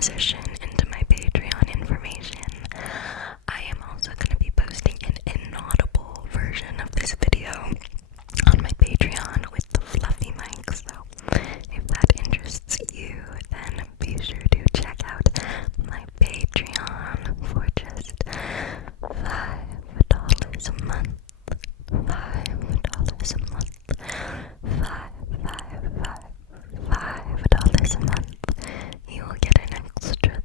transition into my Patreon information. I am also going to be posting an inaudible version of this video on my Patreon with the fluffy mic, so if that interests you, then be sure to check out my Patreon for just $5 a month. $5 a month. $5 a month. You will get an extra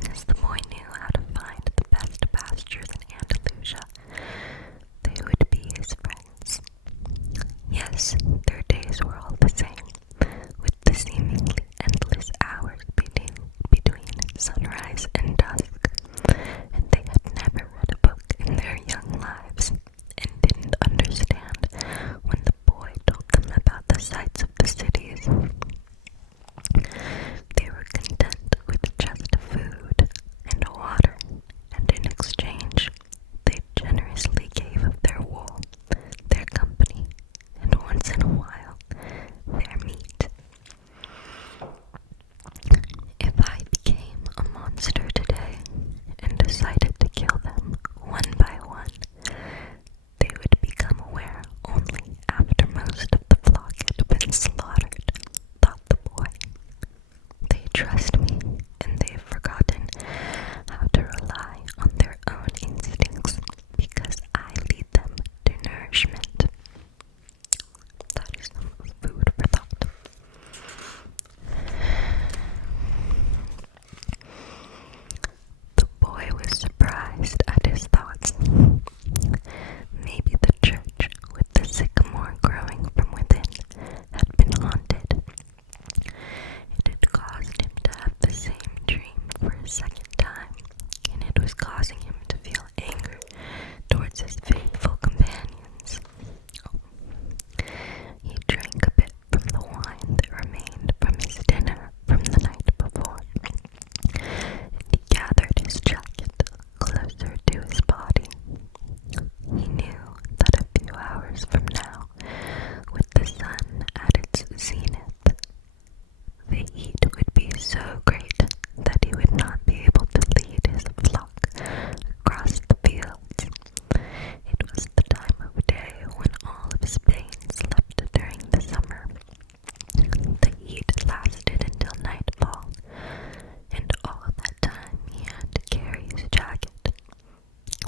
long as the boy knew how to find the best pastures in Andalusia, they would be his friends. Yes, their days were all the same, with the seemingly endless hours between sunrise and dusk, and they had never read a book in their young lives, and didn't understand when the boy told them about the sights of the cities. They were content with just food and water, and in exchange, they generously gave of their wool, their company, and once in a while, their meat. If I became a monster today and decided to kill them one by one, they would become aware only after most of the flock had been slaughtered, thought the boy. They trust me, and they've forgotten how to rely on their own instincts because I lead them to nourishment. That is some food for thought. The boy was surprised at his thoughts. Maybe the church with the sycamore growing from within had been haunted. It had caused him to have the same dream for a second time, and it was causing him to feel anger towards his faithful companions. He drank a bit from the wine that remained from his dinner from the night before, and he gathered his jacket closer to his body. He knew that a few hours from now, with the sun at its zenith, the heat would be so great that he would not be able to lead his flock across the fields. It was the time of day when all of Spain slept during the summer. The heat lasted until nightfall, and all that time he had to carry his jacket.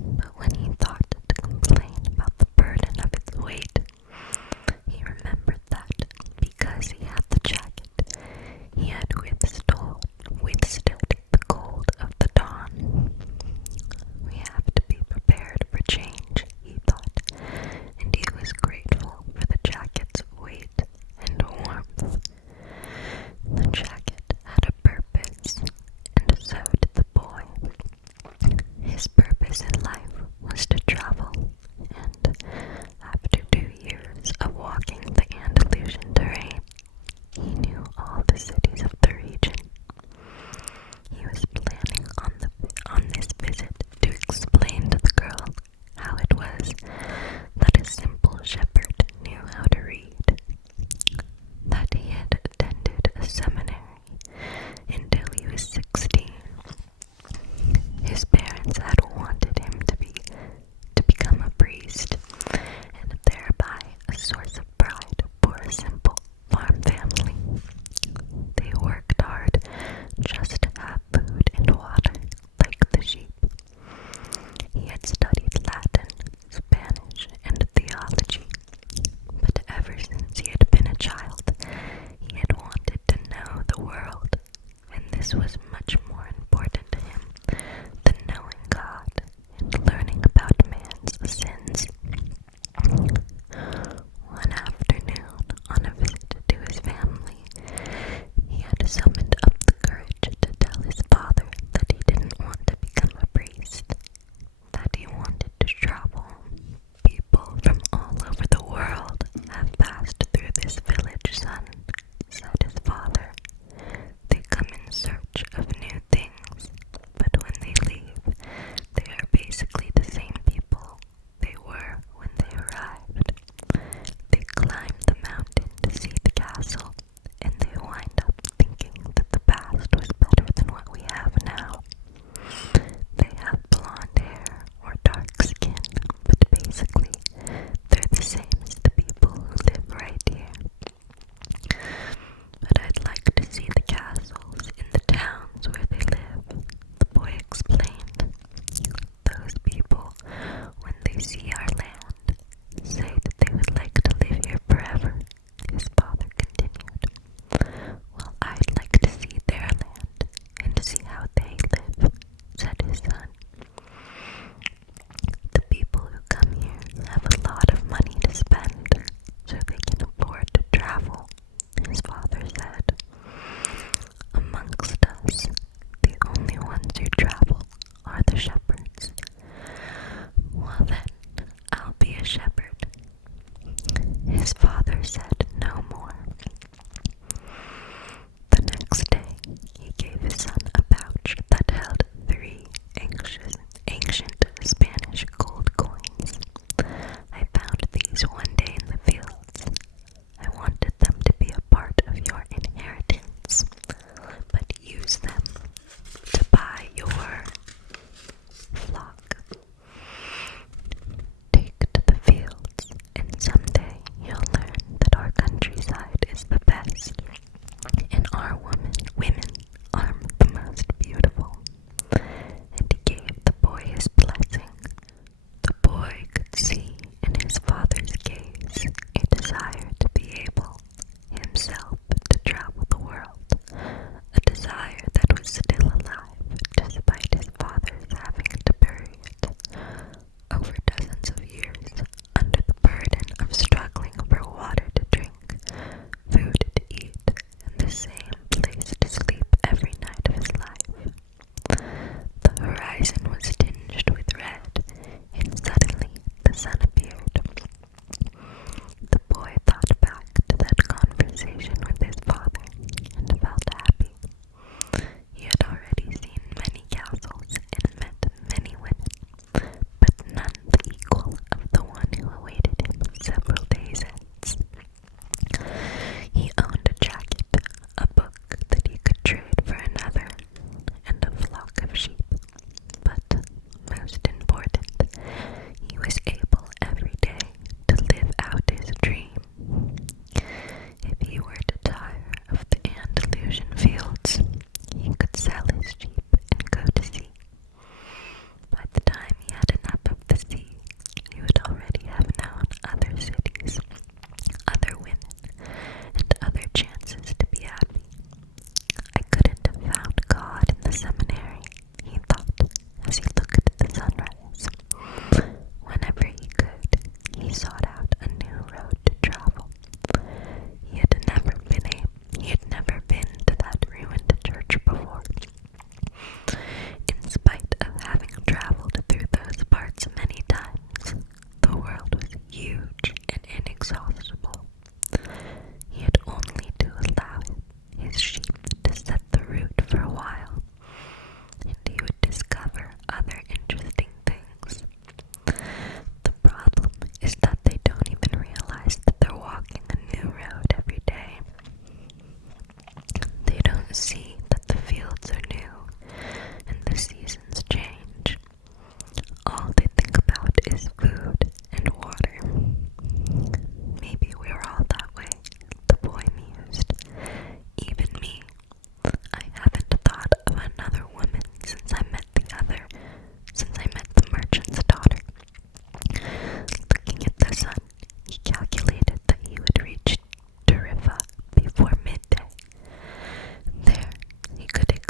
But when he thought to complain about the burden of its weight, he remembered that because he had the jacket, he had withstood the cold of the dawn. We have to be prepared for change, he thought, and he was grateful for the jacket's weight and warmth. The jacket had a purpose, and so did the boy. His purpose in life was to travel, and after 2 years of walking the Andalusian terrain, he knew all the cities of the region. He was planning on this visit to explain to the girl how it was that a simple shepherd knew how to read, that he had attended a seminary until he was 16. His parents had wanted him to become a priest, and thereby a source of pride for a simple farm family. They worked hard just to have food and water, like the sheep. He had studied Latin, Spanish, and theology, but ever since he had been a child, he had wanted to know the world, and this was much more important to him than knowing God and learning about man's sins. One afternoon, on a visit to his family, he had summoned up the courage to tell his father that he didn't want to become a priest, that he wanted to travel. People from all over the world have passed through this village, son, said his father. They come in search of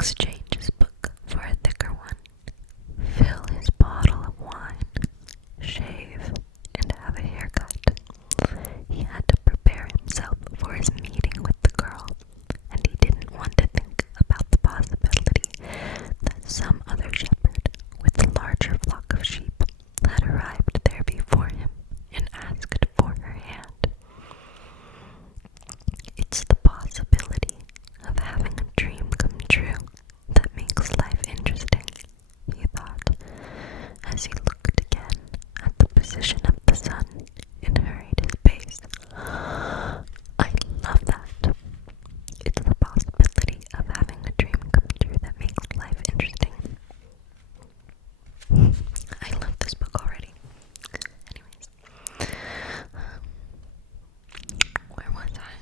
exchange his book for a thicker one, fill his bottle of wine, shave, and have a haircut. He had to prepare himself for his meeting with the girl, and he didn't want to think about the possibility that some other shepherd with a larger flock of sheep had arrived there before him and asked for her hand. It's the possibility of having a dream come true that makes life interesting, he thought, as he looked again at the position of the sun and hurried his pace. I love that. It's the possibility of having a dream come true that makes life interesting. I love this book already. Anyways, where was I?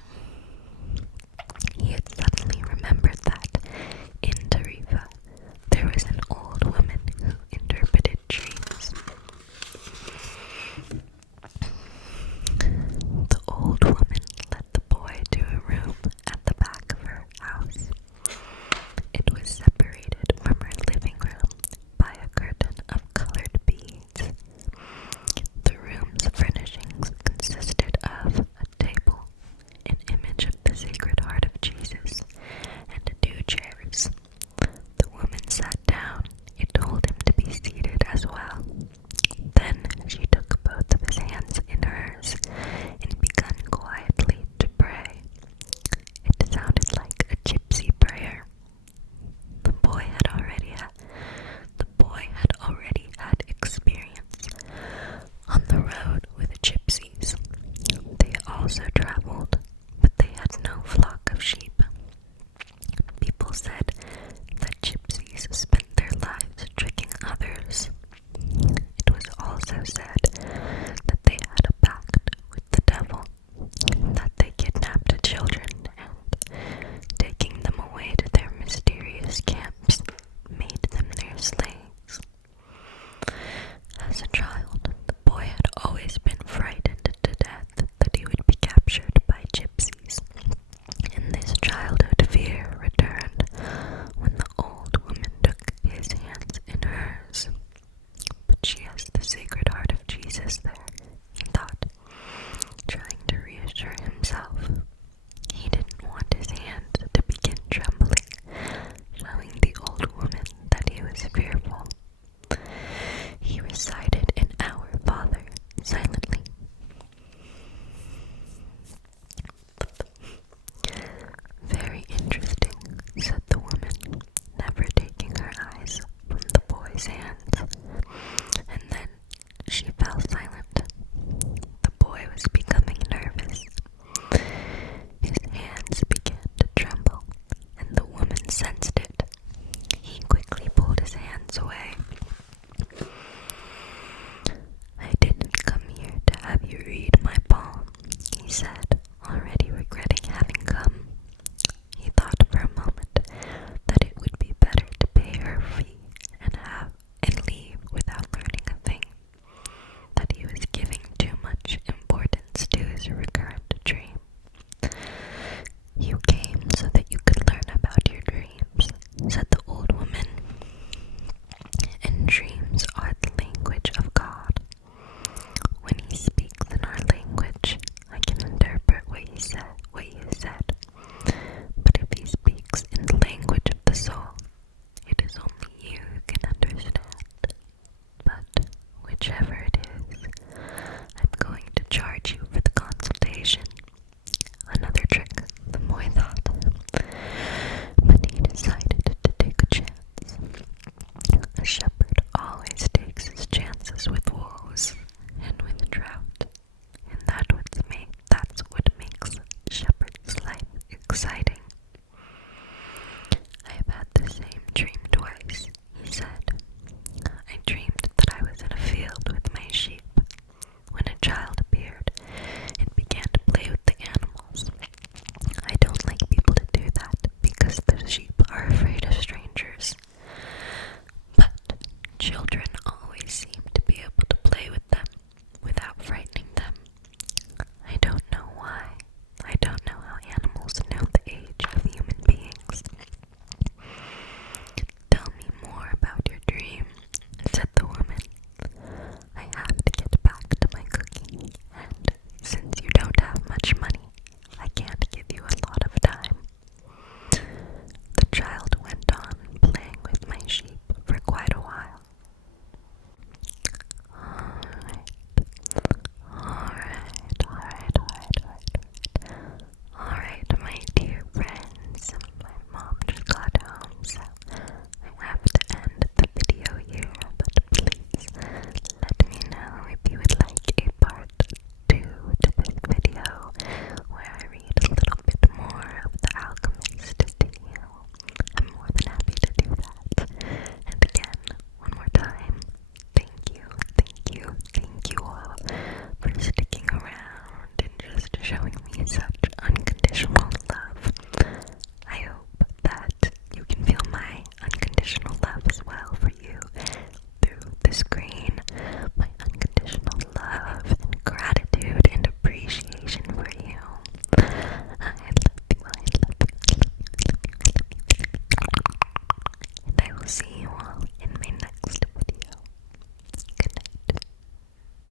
He had suddenly remembered that in Tarifa there was an old woman who interpreted dreams. The old woman led the boy to a room at the back of her house. It was separated from her living room by a curtain of colored beads. The room's furnishings consisted of a table, an image of the Sacred Heart of Jesus, and 2 chairs. The woman sat down. It told him to be seated as well. Then she took both of his hands in hers and began quietly to pray. It sounded like a gypsy prayer. The boy had already had experience on the road with gypsies. They also traveled, but they had no flock of sheep. People said that gypsies spent